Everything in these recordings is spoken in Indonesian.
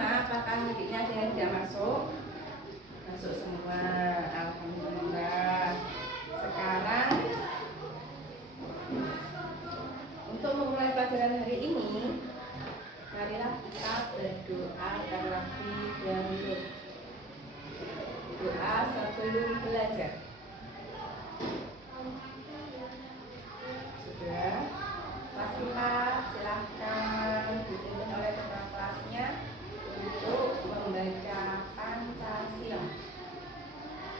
5, apakah mudiknya ada yang tidak masuk? Masuk semua, alhamdulillah. Sekarang untuk memulai pelajaran hari ini, marilah kita berdoa terlebih dahulu. Doa sebelum belajar. Sudah? Kelas 4, silahkan dipimpin oleh kepala kelasnya untuk membaca Pancasila.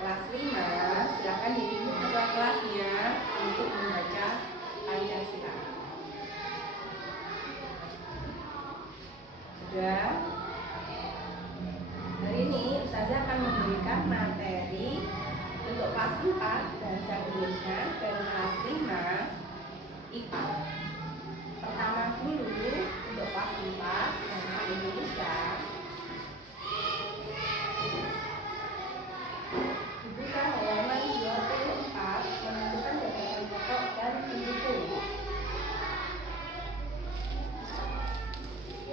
Kelas 5, silahkan dipimpin kepala kelasnya untuk membaca Pancasila. Sudah? Hari ini Ustazah akan memberikan materi untuk kelas 4 bahasa Indonesia dan kelas 5 IPA. Pertama dulu untuk kelas 4 bahasa Indonesia. Dibuka halaman 24, menentukan gagasan pokok dan pendukung.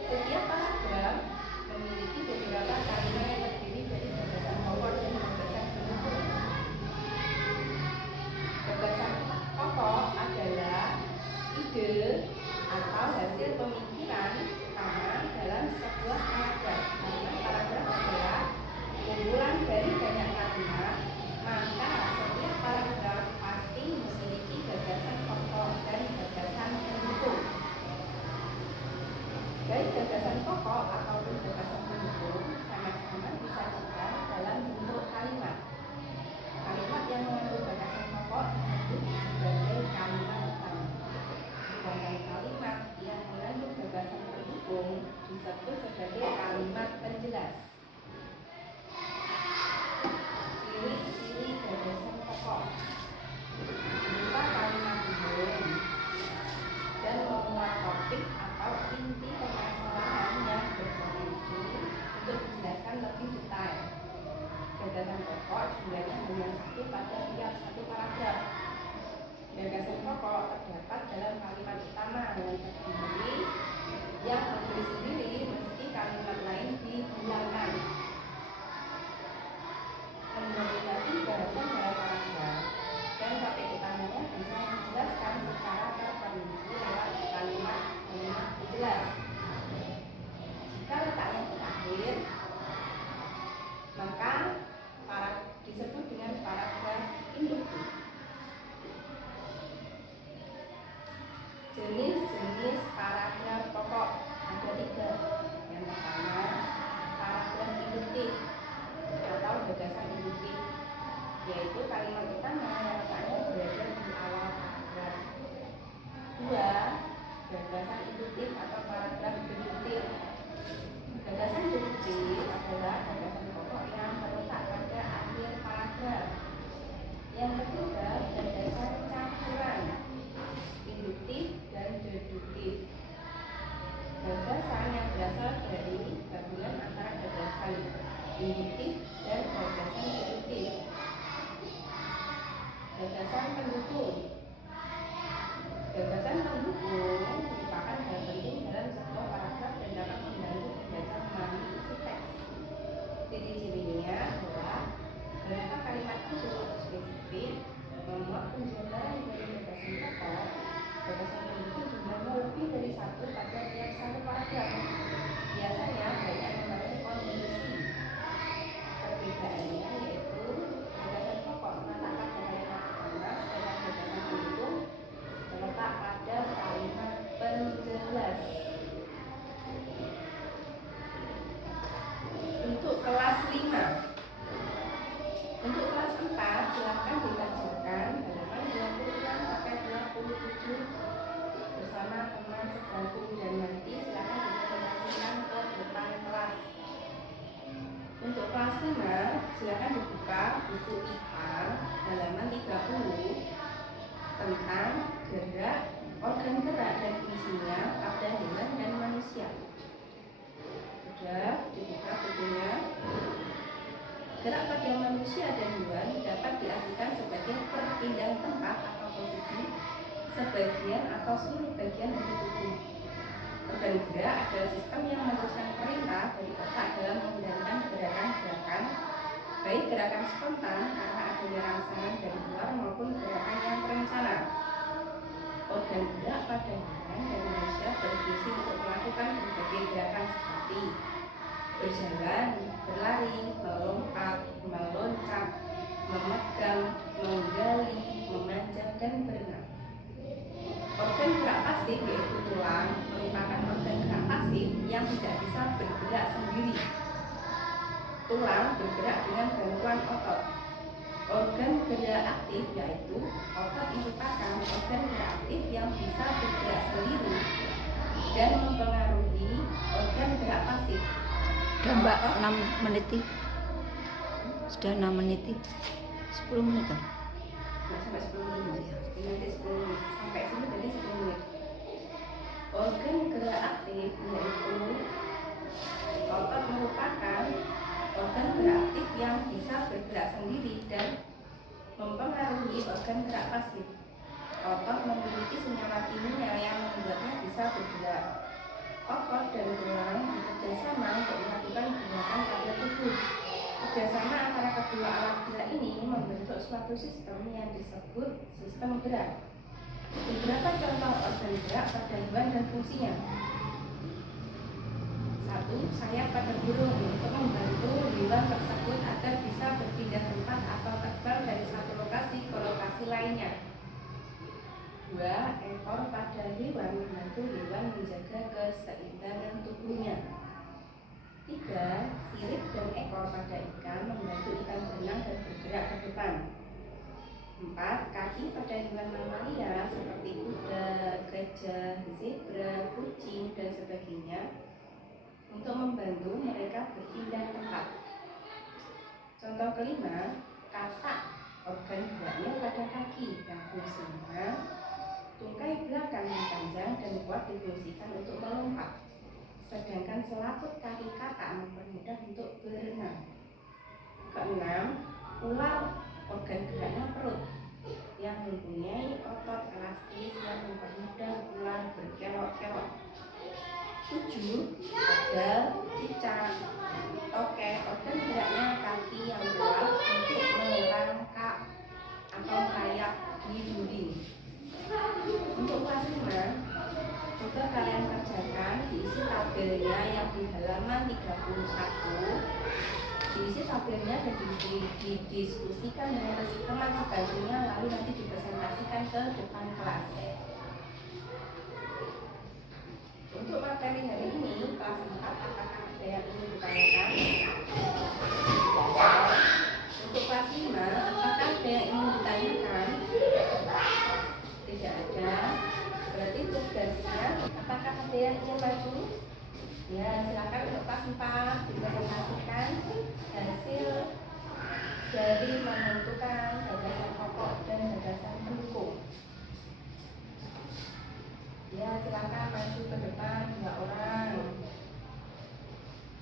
Setiap paragraf memiliki beberapa kalimat yang terdiri dari gagasan pokok dan gagasan pendukung. Gagasan pokok adalah ide atau hasil pemikiran utama dalam sebuah paragraf. Karena paragraf adalah kumpulan dari banyak kalimat, maka setiap paragraf pasti memiliki gagasan pokok dan gagasan pendukung. Baik gagasan pokok ataupun gagasan pendukung sama-sama disajikan dalam bentuk kalimat. Kalimat yang mengandung gagasan pokok disebut sebagai kalimat utama. Sedangkan kalimat yang mengandung gagasan pendukung disebut sebagai kalimat penjelas. Ciri-ciri gagasan pokok berupa kalimat umum dan memuat topik atau inti permasalahan yang berpotensi untuk dijelaskan lebih detail. Gagasan pokok jumlahnya hanya satu pada tiap satu paragraf. Gagasan pokok terdapat dalam kalimat utama yang terdiri yang berdiri sendiri meski kalimat lain dihilangkan. Mendominasi bahasan dalam paragraf dan topik utamanya bisa dijelaskan secara terperinci lewat kalimat jelas. Jika letaknya di akhir, maka disebut dengan paragraf induktif. Jenis-jenis paragraf pokok ada 3. Yang pertama, paragraf induktif atau gagasan induktif, yaitu kalimat utama yang letaknya berada di awal paragraf. 2. Gagasan induktif atau paragraf deduktif. Gagasan deduktif adalah gagasan pokok yang terletak pada akhir paragraf. Yang ketiga, gagasan campuran induktif dan deduktif. Gagasan yang berasal dari gabungan antara gagasan induktif dan gagasan deduktif. Gagasan pendukung. Gagasan pendukung merupakan hal penting dalam sebuah paragraf dan dapat membantu pembaca memahami isi teks. Ciri-cirinya adalah beberapa kalimat khusus atau spesifik, memuat penjabaran dari gagasan pokok. Gagasan pendukung jumlahnya lebih dari satu pada tiap satu paragraf. Biasanya banyak memiliki kondisi. Perbedaannya yaitu gagasan pokok terletak pada kalimat utama, sedangkan gagasan pendukung terletak pada kalimat penjelas. Untuk kelas 5, untuk kelas 4 silakan dilanjutkan halaman 26 sampai 27 bersama teman sebangku dan nanti silakan dipresentasikan ke depan kelas. Untuk kelas 5 silakan dibuka buku IPA halaman 30 tentang gerak, organ gerak dan fungsinya pada hewan dan manusia. Sudah dibuka bukunya. Gerak pada manusia dan hewan dapat diartikan sebagai perpindahan tempat atau posisi sebagian atau seluruh bagian dari tubuh. Organ gerak adalah sistem yang meneruskan perintah dari otak dalam mengendalikan gerakan-gerakan, baik gerakan spontan karena adanya rangsangan dari luar maupun gerakan yang terencana. Organ gerak pada hewan dan manusia berfungsi untuk melakukan berbagai gerakan seperti berjalan, berlari, melompat, meloncat, memegang, menggali, memanjat, dan berenang. Organ gerak pasif yaitu tulang merupakan organ gerak pasif yang tidak bisa bergerak sendiri. Tulang bergerak dengan bantuan otot. Organ gerak aktif yaitu otot merupakan organ gerak aktif yang bisa bergerak sendiri dan mempengaruhi organ gerak pasif. Sudah Mbak 6 menit. Sudah 6 menit. 10 menit kan? Nah, sampai 10 menit. Ini nanti 10 menit. Sampai sini tadi 10 menit. Organ gerak aktif yaitu otot merupakan organ gerak aktif yang bisa bergerak sendiri dan mempengaruhi organ gerak pasif. Otot memiliki senyawa kimia yang membuatnya bisa bergerak. Otot dan tulang bekerja sama untuk melakukan gerakan pada tubuh. Kerjasama antara kedua alat gerak ini membentuk suatu sistem yang disebut sistem gerak. Beberapa contoh organ gerak pada hewan dan fungsinya. 1. Sayap pada burung untuk membantu hewan tersebut agar bisa berpindah tempat atau terbang dari satu lokasi ke lokasi lainnya. 2. Ekor pada hewan membantu hewan menjaga keseimbangan tubuhnya. 3. Sirip dan ekor pada ikan membantu ikan berenang dan bergerak ke depan. 4. Kaki pada hewan mamalia seperti kuda, gajah, zebra, kucing, dan sebagainya untuk membantu mereka berpindah tempat. Contoh kelima, katak organ geraknya pada kaki yang fungsinya tungkai belakang yang panjang dan kuat difungsikan untuk melompat. Sedangkan selaput kaki katak mempermudah untuk berenang. Keenam, ular organ geraknya perut yang mempunyai otot elastis yang mempermudah ular berkelok-kelok. 7. Kadal, cicak, tokek organ geraknya kaki yang kuat untuk merangkak atau merayap di dinding. Untuk kelas 5, coba kalian kerjakan diisi tabelnya yang di halaman 31. Diisi tabelnya dan didiskusikan dengan teman sebagainya, lalu nanti dipresentasikan ke depan kelas. Untuk materi hari ini kelas 4, apakah ada yang ingin ditanyakan? Untuk kelas 5, apakah ada yang ingin ditanyakan? Tidak ada. Berarti tugasnya, apakah ada yang ingin maju? Ya, silakan untuk kelas 4 dipresentasikan hasil dari menentukan gagasan pokok dan gagasan pendukung. Ya, silakan maju ke depan 2 orang.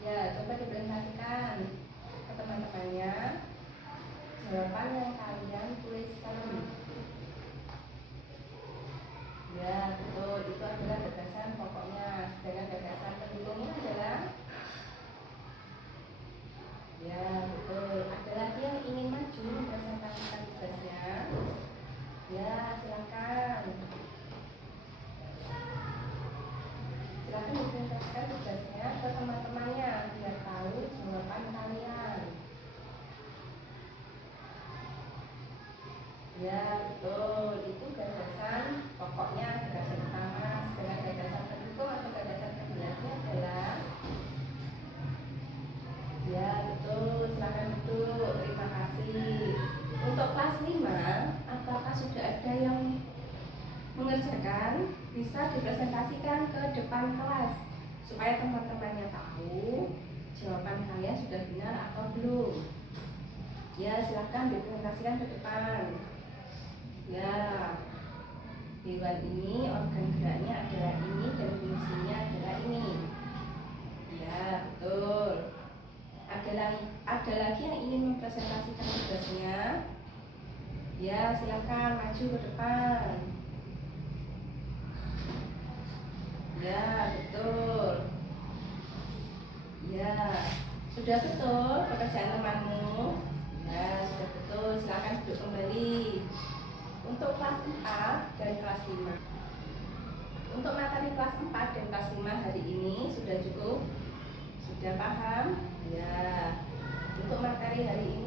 Ya, coba dipresentasikan ke teman-temannya jawaban yang kalian tuliskan. Ya, betul, itu adalah gagasan pokoknya. Sedangkan gagasan pendukungnya adalah, ya, betul. Ada lagi yang ingin maju mempresentasikan tugasnya? Ya, silakan. Silakan dipresentasikan tugasnya ke teman-temannya biar tahu jawaban kalian. Ya, betul. Itu gagasan pokoknya, gagasan utama. Sedangkan gagasan pendukung atau gagasan kebelasnya adalah, ya, betul. Silakan duduk. Terima kasih. Untuk kelas 5, apakah sudah ada yang mengerjakan? Bisa dipresentasikan ke depan kelas supaya teman-temannya tahu jawaban kalian sudah benar atau belum. Ya, silakan dipresentasikan ke depan. Ya, hewan ini organ geraknya adalah ini dan fungsinya adalah ini. Ya, betul. Ada lagi yang ingin mempresentasikan tugasnya? Ya, silakan maju ke depan. Ya, betul. Ya, sudah betul pekerjaan temanmu. Ya, sudah betul. Silakan duduk kembali. Untuk kelas 4 dan kelas 5. Untuk materi kelas 4 dan kelas 5 hari ini sudah cukup? Sudah paham? Ya. Untuk materi hari ini